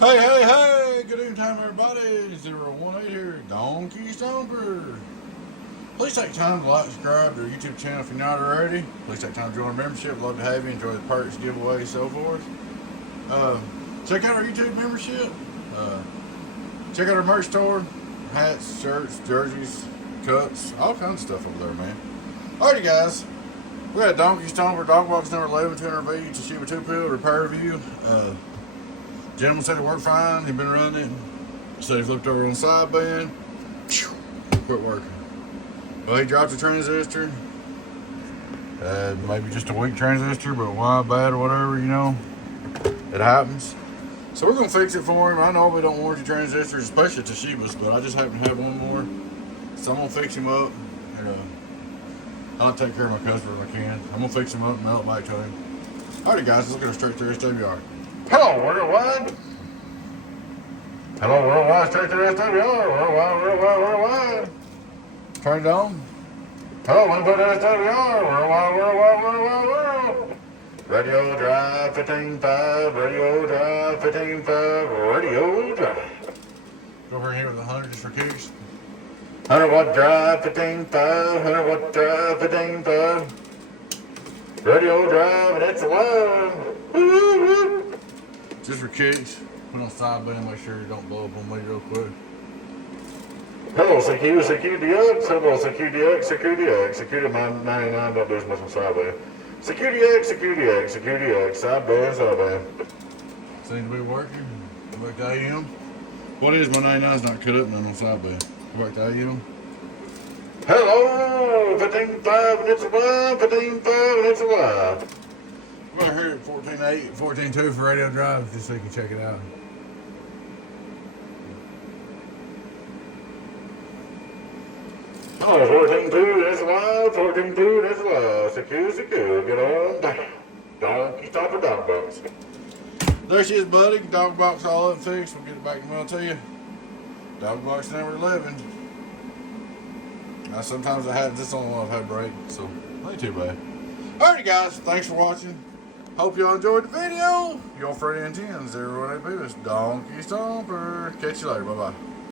Hey, hey, hey! Good evening time, everybody. 018 here, Donkey Stomper. Please take time to like, subscribe to our YouTube channel if you're not already. Please take time to join our membership. Love to have you. Enjoy the perks, giveaways, so forth. Check out our YouTube membership. Check out our merch store. Hats, shirts, jerseys, cups, all kinds of stuff over there, man. Alrighty, guys. We got Donkey Stomper dog box number 11, 200V, Toshiba 2 repair review. Gentleman said it worked fine. He'd been running it. So he flipped over on the sideband. Quit working. Well, he dropped the transistor. Maybe just a weak transistor, but why bad or whatever, you know. It happens. So we're going to fix it for him. I know we don't warranty transistors, especially Toshiba's, but I just happen to have one more. So I'm going to fix him up. And I'll take care of my customer if I can. I'm going to fix him up and mail it back to him. Alrighty, guys, let's go straight to SWR. Hello, worldwide. Hello, worldwide, straight to SWR. Worldwide. Turn it on. Hello, input SWR. Worldwide. Radio drive 15.5. Radio drive 15.5. Radio drive. Go over here with 100 just for kicks. 100 watt drive 15.5. 100 watt drive 15.5. Radio drive, and it's alive. Just for kicks. Put on sideband, make sure you don't blow up on me real quick. Hello, CQDX. Hello, CQDX. Security 99, don't do as much on sideband. CQDX. Sideband. Seems to be working. Go back to AM. What is my 99's not cut up none on sideband. Go back to AM. Hello, 15.5 and it's alive. 15.5 and it's alive. We're right here at 14.8, 14.2 for radio drive, just so you can check it out. Oh, 14.2, that's live. 14.2, that's live. Secure. Get on down. Donkey Stomper dog box. There she is, buddy. Dog box all up fixed. We'll get it back in the mail to you. Dog box number 11. Now, sometimes it happens. It's the only one I've had break, so not too bad. Alrighty, guys. Thanks for watching. Hope y'all enjoyed the video. Your friend 10 018 Donkey Stomper. Catch you later. Bye-bye.